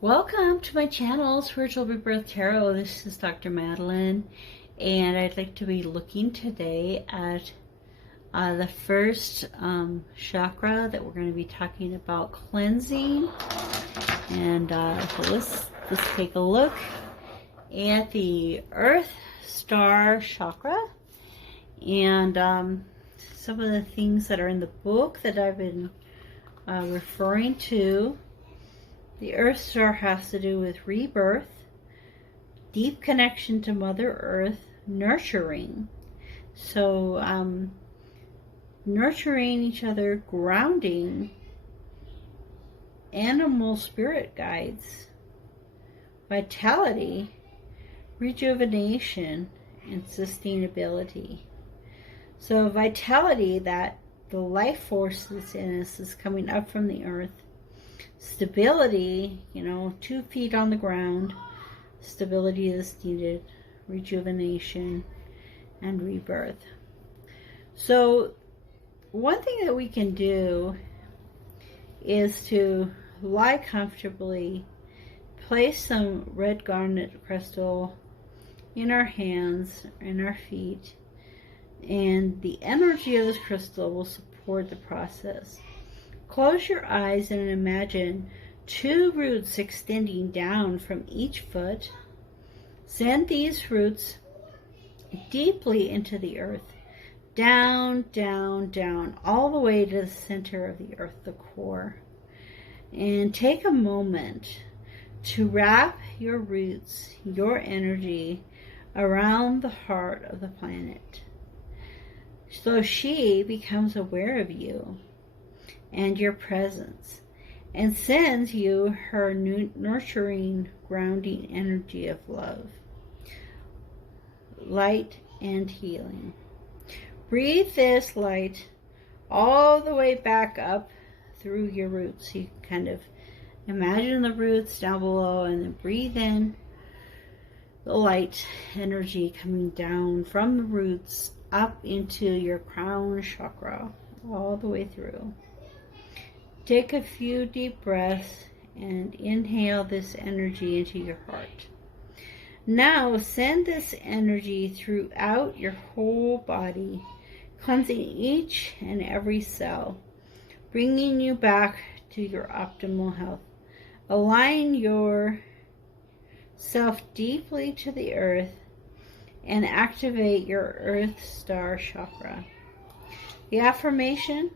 Welcome to my channel, Spiritual Rebirth Tarot. This is Dr. Madelyn, and I'd like to be looking today at the first chakra that we're going to be talking about cleansing. And so let's take a look at the Earth Star Chakra and some of the things that are in the book that I've been referring to. The Earth Star has to do with rebirth, deep connection to Mother Earth, nurturing. So, nurturing each other, grounding, animal spirit guides, vitality, rejuvenation, and sustainability. So vitality, that the life force that's in us is coming up from the earth. Stability, 2 feet on the ground. Stability is needed. Rejuvenation and rebirth. So one thing that we can do is to lie comfortably, place some red garnet crystal in our hands and our feet, and the energy of this crystal will support the process. Close your eyes and imagine 2 roots extending down from each foot. Send these roots deeply into the earth, down, down, down, all the way to the center of the earth, the core. And take a moment to wrap your roots, your energy, around the heart of the planet, so she becomes aware of you and your presence, and sends you her nurturing, grounding energy of love, light, and healing. Breathe this light all the way back up through your roots. You can kind of imagine the roots down below, and then breathe in the light energy coming down from the roots up into your crown chakra, all the way through. Take a few deep breaths and inhale this energy into your heart. Now send this energy throughout your whole body, cleansing each and every cell, bringing you back to your optimal health. Align yourself deeply to the earth and activate your Earth Star Chakra. The affirmation: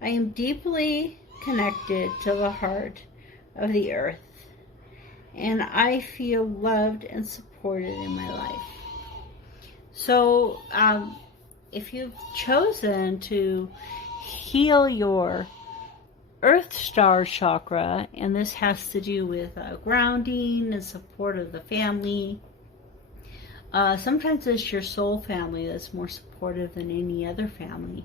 I am deeply connected to the heart of the earth, and I feel loved and supported in my life. So if you've chosen to heal your Earth Star Chakra, and this has to do with grounding and support of the family, sometimes it's your soul family that's more supportive than any other family.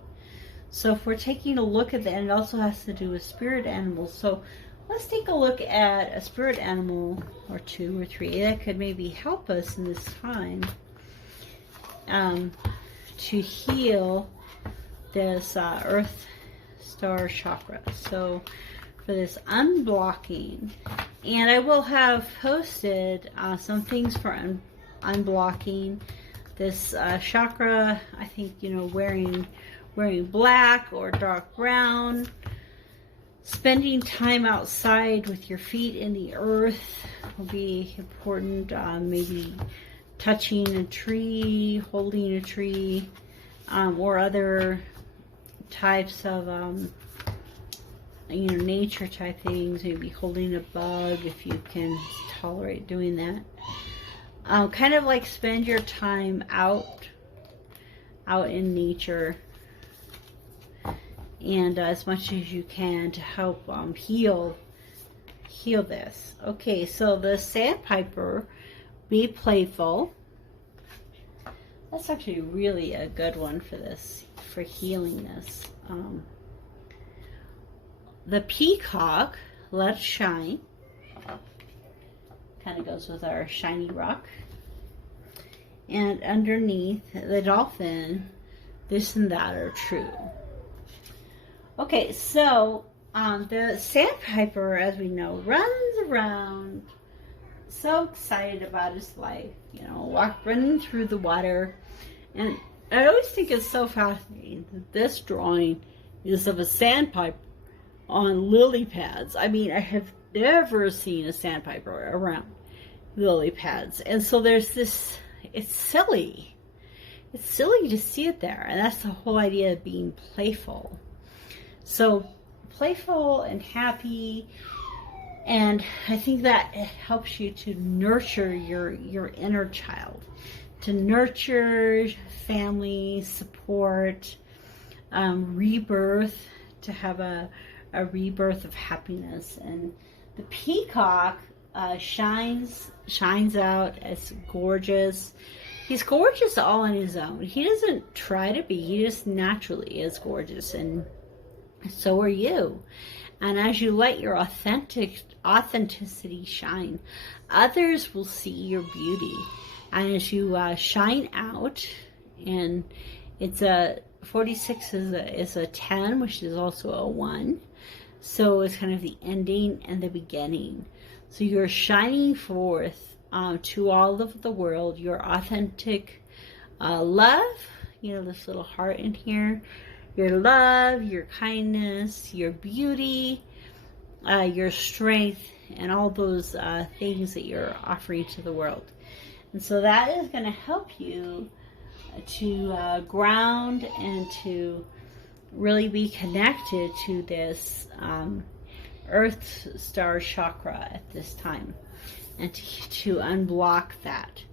So if we're taking a look at that, and it also has to do with spirit animals. So let's take a look at a spirit animal or 2 or 3 that could maybe help us in this time to heal this Earth Star Chakra. So for this unblocking, and I will have posted some things for unblocking this chakra. I think, wearing black or dark brown, spending time outside with your feet in the earth will be important. Maybe touching a tree, holding a tree, or other types of nature type things. Maybe holding a bug if you can tolerate doing that. Kind of like spend your time out in nature, and as much as you can to help heal this. Okay, so the sandpiper, be playful. That's actually really a good one for this, for healing this. The peacock, let shine. Kind of goes with our shiny rock. And underneath, the dolphin, this and that are true. Okay, so the sandpiper, as we know, runs around so excited about his life, you know, running through the water. And I always think it's so fascinating that this drawing is of a sandpiper on lily pads. I mean, I have never seen a sandpiper around lily pads. And so there's this, it's silly. It's silly to see it there. And that's the whole idea of being playful. So playful and happy. And I think that it helps you to nurture your inner child, to nurture family support, rebirth, to have a rebirth of happiness. And the peacock shines out as gorgeous. He's gorgeous all on his own. He doesn't try to be. He just naturally is gorgeous, and so are you. And as you let your authenticity shine, others will see your beauty. And as you shine out, and it's a 46 is a 10, which is also a 1. So it's kind of the ending and the beginning. So you're shining forth to all of the world, your authentic love, you know, this little heart in here, your love, your kindness, your beauty, your strength, and all those things that you're offering to the world. And so that is going to help you to ground and to really be connected to this Earth Star Chakra at this time, and to unblock that.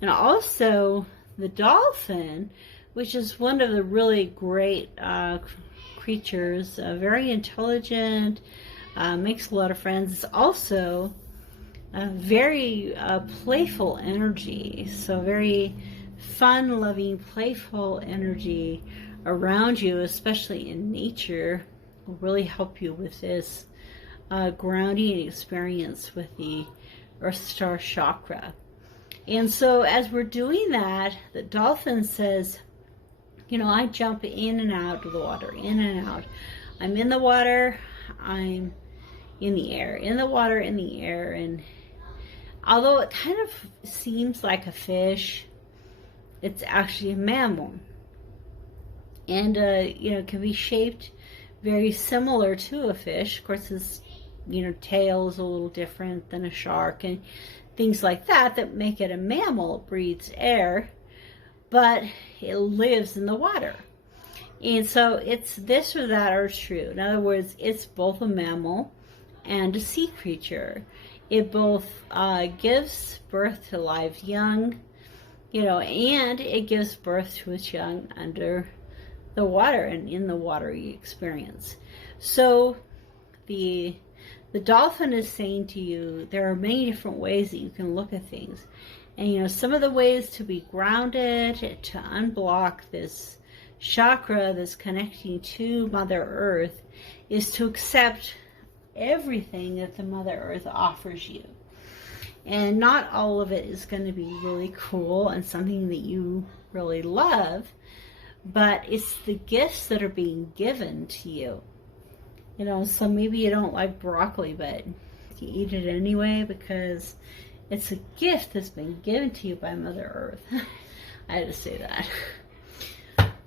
And also the dolphin, which is one of the really great creatures, very intelligent, makes a lot of friends. It's also a very playful energy, so very fun-loving, playful energy around you, especially in nature, will really help you with this grounding experience with the Earth Star Chakra. And so as we're doing that, the dolphin says, you know, I jump in and out of the water, in and out. I'm in the water, I'm in the air, in the water, in the air. And although it kind of seems like a fish, it's actually a mammal. And, you know, it can be shaped very similar to a fish. Of course, its, you know, tail is a little different than a shark and things like that that make it a mammal. It breathes air, but it lives in the water. And so it's this or that are true. In other words, it's both a mammal and a sea creature. It both gives birth to live young, you know, and it gives birth to its young under the water and in the watery experience. So the dolphin is saying to you, there are many different ways that you can look at things. And, you know, some of the ways to be grounded, to unblock this chakra that's connecting to Mother Earth, is to accept everything that the Mother Earth offers you. And not all of it is going to be really cool and something that you really love, but it's the gifts that are being given to you. You know, so maybe you don't like broccoli, but you eat it anyway because it's a gift that's been given to you by Mother Earth. I had to say that.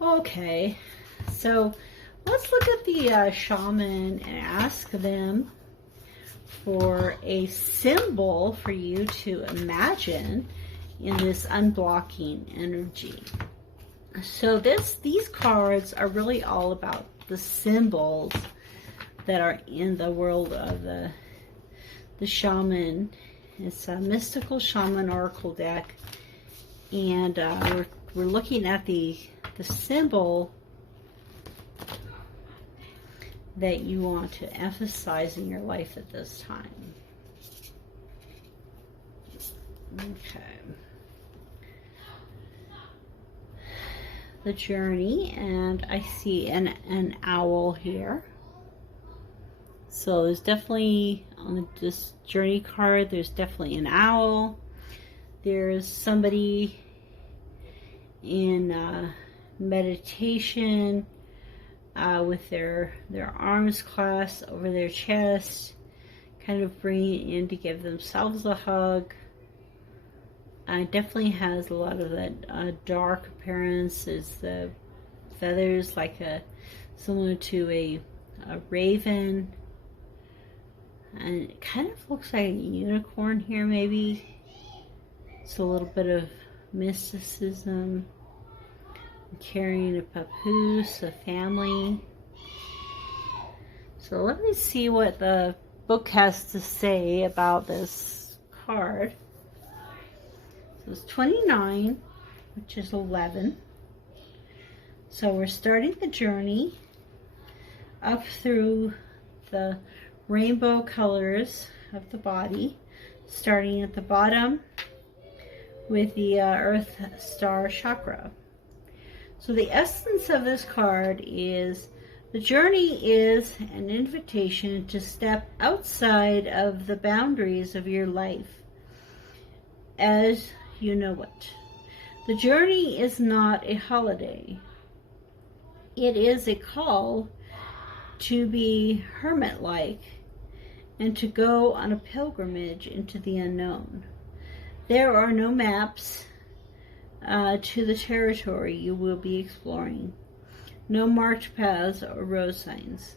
Okay, so let's look at the shaman and ask them for a symbol for you to imagine in this unblocking energy. So these cards are really all about the symbols that are in the world of the shaman. It's a mystical shaman oracle deck, and we're looking at the symbol that you want to emphasize in your life at this time. Okay. The journey, and I see an owl here. So there's definitely, on this journey card, there's definitely an owl. There's somebody in meditation, with their arms clasped over their chest, kind of bringing it in to give themselves a hug. It definitely has a lot of that dark appearance. It's the feathers like similar to a raven, and it kind of looks like a unicorn here maybe. It's a little bit of mysticism, carrying a papoose, a family. So let me see what the book has to say about this card. So it's 29, which is 11. So we're starting the journey up through the rainbow colors of the body, starting at the bottom with the Earth Star Chakra. So the essence of this card is the journey is an invitation to step outside of the boundaries of your life as you know it. The journey is not a holiday. It is a call to be hermit-like and to go on a pilgrimage into the unknown. There are no maps to the territory you will be exploring. No marked paths or road signs.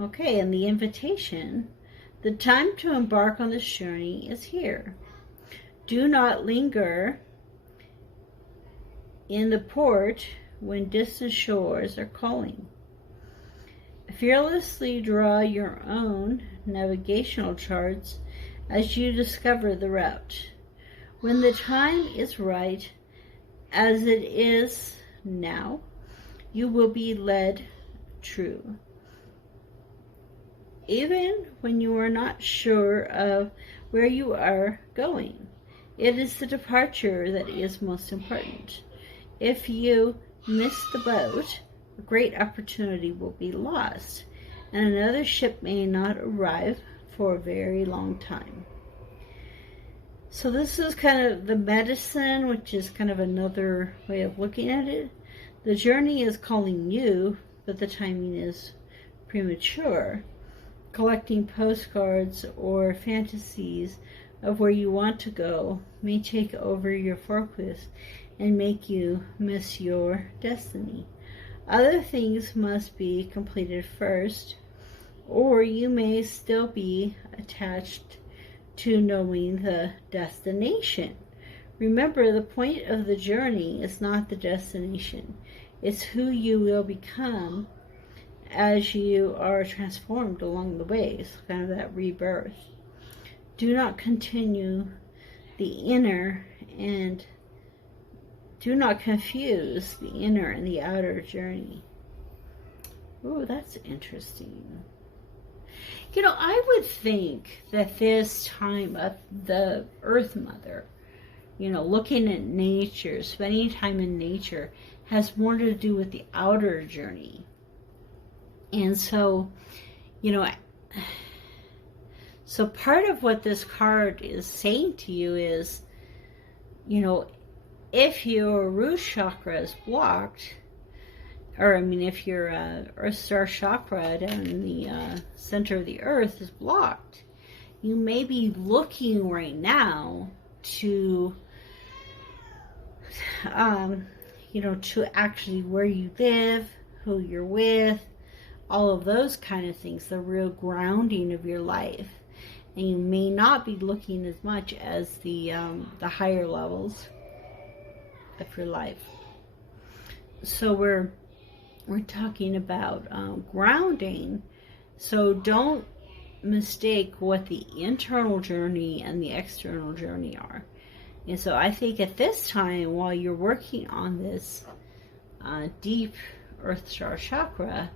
Okay, and the invitation, the time to embark on this journey is here. Do not linger in the port when distant shores are calling. Fearlessly draw your own navigational charts as you discover the route. When the time is right, as it is now, you will be led true. Even when you are not sure of where you are going, it is the departure that is most important. If you miss the boat, a great opportunity will be lost, and another ship may not arrive for a very long time. So this is kind of the medicine, which is kind of another way of looking at it. The journey is calling you, but the timing is premature. Collecting postcards or fantasies of where you want to go may take over your focus and make you miss your destiny. Other things must be completed first, or you may still be attached to knowing the destination. Remember, the point of the journey is not the destination. It's who you will become as you are transformed along the way. It's kind of that rebirth. Do not continue the inner and do not confuse the inner and the outer journey. Oh, that's interesting. You know, I would think that this time of the Earth Mother, you know, looking at nature, spending time in nature, has more to do with the outer journey. And so, you know, so part of what this card is saying to you is, you know, if your root chakra is blocked, or I mean, if your Earth Star Chakra down in the center of the earth is blocked, you may be looking right now to, you know, to actually where you live, who you're with, all of those kind of things, the real grounding of your life. And you may not be looking as much as the higher levels of your life. So we're talking about grounding. So don't mistake what the internal journey and the external journey are. And so I think at this time, while you're working on this deep Earth Star Chakra,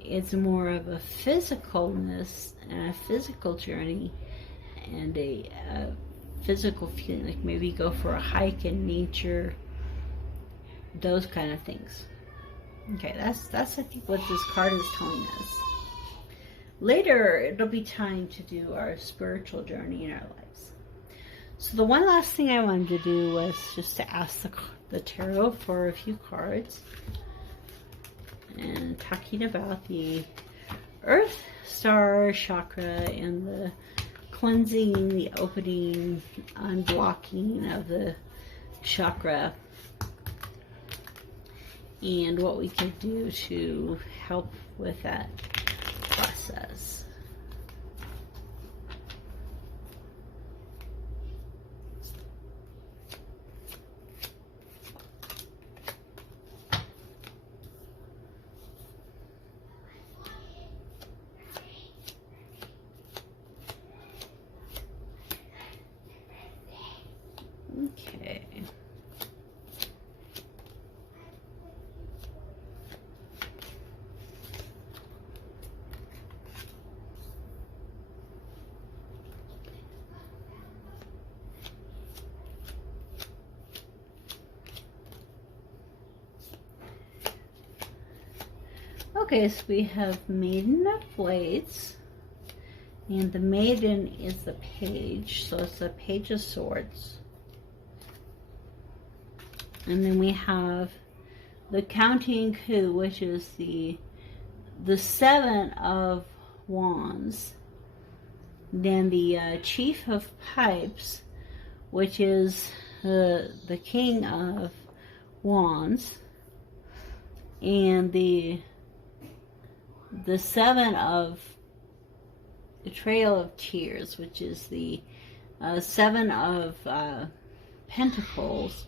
it's more of a physicalness and a physical journey and a physical feeling, like maybe go for a hike in nature, those kind of things. Okay, that's I think what this card is telling us. Later, it'll be time to do our spiritual journey in our lives. So the one last thing I wanted to do was just to ask the tarot for a few cards. talking about the Earth Star Chakra and the cleansing, the opening, unblocking of the chakra, and what we can do to help with that process. Okay. Okay, so we have Maiden of Blades, and the Maiden is the Page, so it's the Page of Swords. And then we have the Counting Coup, which is the Seven of Wands. Then the Chief of Pipes, which is the King of Wands. And the Seven of the Trail of Tears, which is the Seven of Pentacles,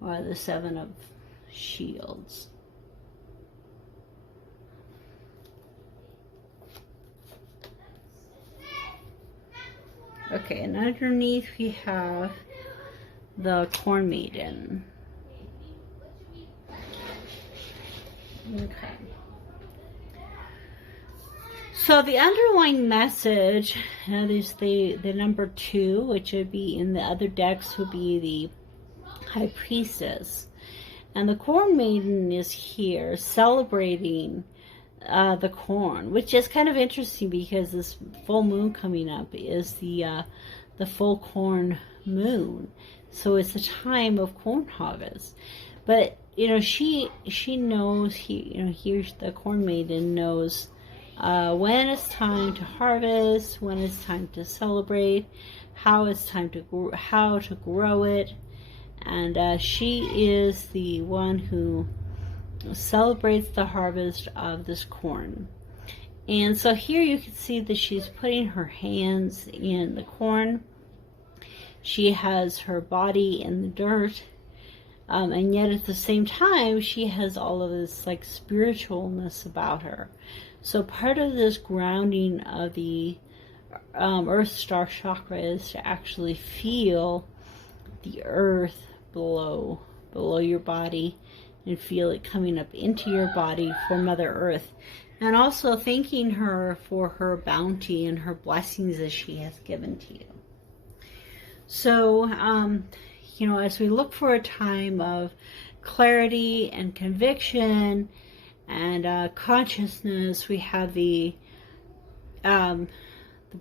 or the Seven of Shields. Okay, and underneath we have the Corn Maiden. Okay. So the underlying message, there's the number 2, which would be in the other decks, would be the High Priestess, and the Corn Maiden is here celebrating the corn, which is kind of interesting because this full moon coming up is the full corn moon, so it's a time of corn harvest. But you know, she knows, here's the Corn Maiden knows when it's time to harvest, when it's time to celebrate, how it's time to grow it. And she is the one who celebrates the harvest of this corn. And so here you can see that she's putting her hands in the corn. She has her body in the dirt. And yet at the same time, she has all of this like spiritualness about her. So part of this grounding of the Earth Star Chakra is to actually feel the earth below your body and feel it coming up into your body for Mother Earth, and also thanking her for her bounty and her blessings that she has given to you. So you know, as we look for a time of clarity and conviction and consciousness, we have the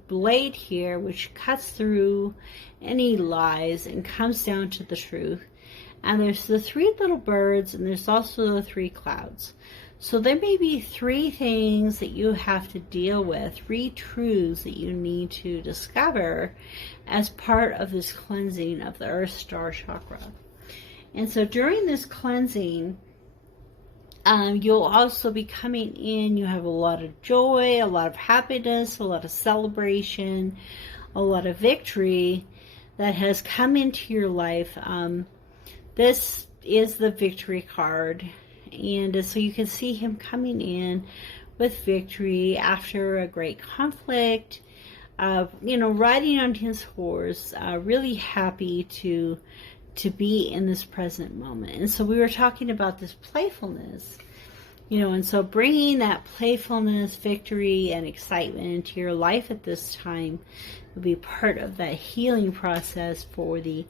blade here, which cuts through any lies and comes down to the truth. And there's the 3 little birds, and there's also the 3 clouds. So there may be 3 things that you have to deal with, 3 truths that you need to discover as part of this cleansing of the Earth Star Chakra. And so during this cleansing, you'll also be coming in, you have a lot of joy, a lot of happiness, a lot of celebration, a lot of victory that has come into your life. This is the victory card, and so you can see him coming in with victory after a great conflict, you know, riding on his horse, really happy to be in this present moment. And so we were talking about this playfulness, you know, and so bringing that playfulness, victory, and excitement into your life at this time will be part of that healing process for the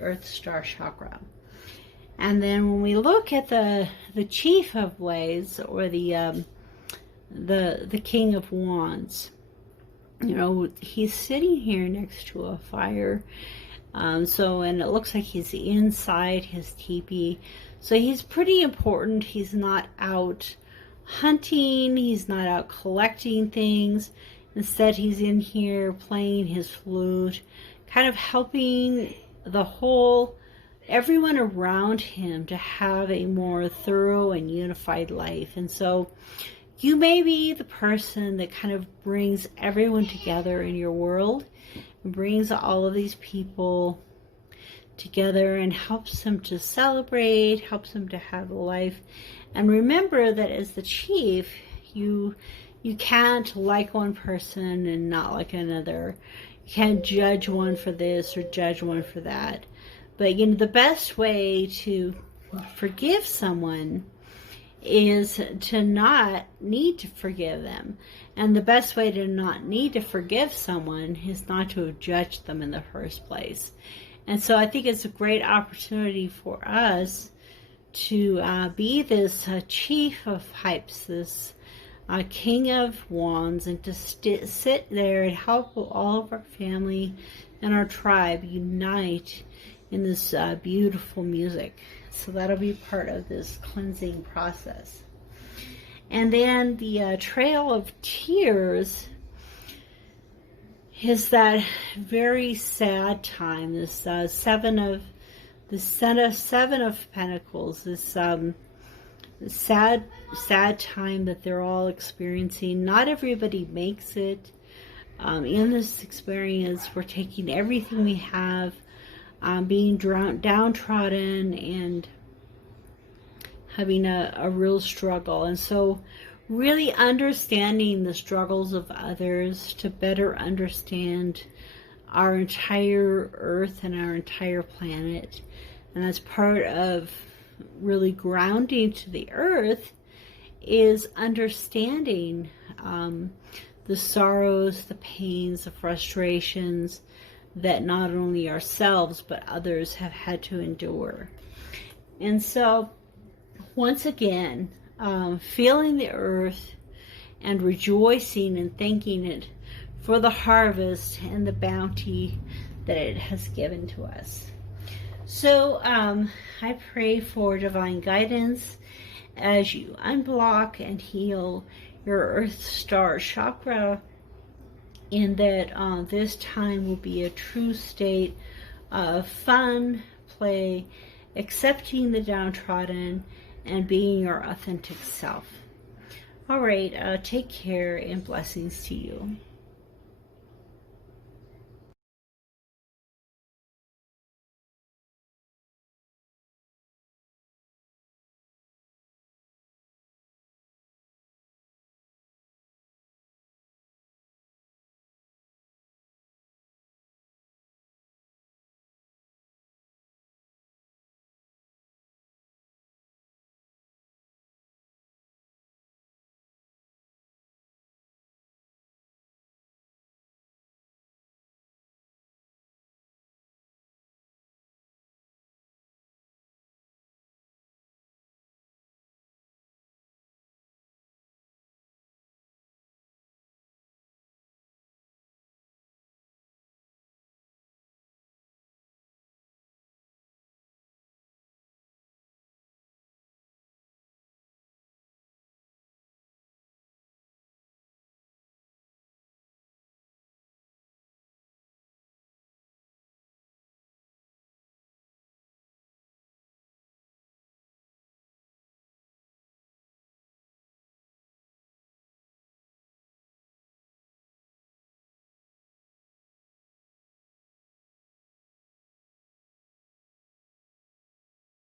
Earth Star Chakra. And then when we look at the Chief of Blades, or the King of Wands, you know, he's sitting here next to a fire. And it looks like he's inside his teepee. So he's pretty important. He's not out hunting. He's not out collecting things. Instead, he's in here playing his flute, kind of helping everyone around him to have a more thorough and unified life. And so you may be the person that kind of brings everyone together in your world, and brings all of these people together and helps them to celebrate, helps them to have a life. And remember that as the chief, you can't like one person and not like another. You can't judge one for this or judge one for that. But the best way to forgive someone is to not need to forgive them. And the best way to not need to forgive someone is not to have judged them in the first place. And so I think it's a great opportunity for us to be this chief of pipes, this king of wands, and to sit there and help all of our family and our tribe unite in this beautiful music. So that'll be part of this cleansing process. And then the Trail of Tears is that very sad time, this seven of Pentacles, this sad time that they're all experiencing. Not everybody makes it. In this experience, we're taking everything we have, being downtrodden and having a real struggle. And so really understanding the struggles of others to better understand our entire Earth and our entire planet. And as part of really grounding to the Earth is understanding the sorrows, the pains, the frustrations that not only ourselves but others have had to endure. And so once again, feeling the Earth and rejoicing and thanking it for the harvest and the bounty that it has given to us. So I pray for divine guidance as you unblock and heal your Earth Star Chakra, in that this time will be a true state of fun, play, accepting the downtrodden, and being your authentic self. All right, take care and blessings to you.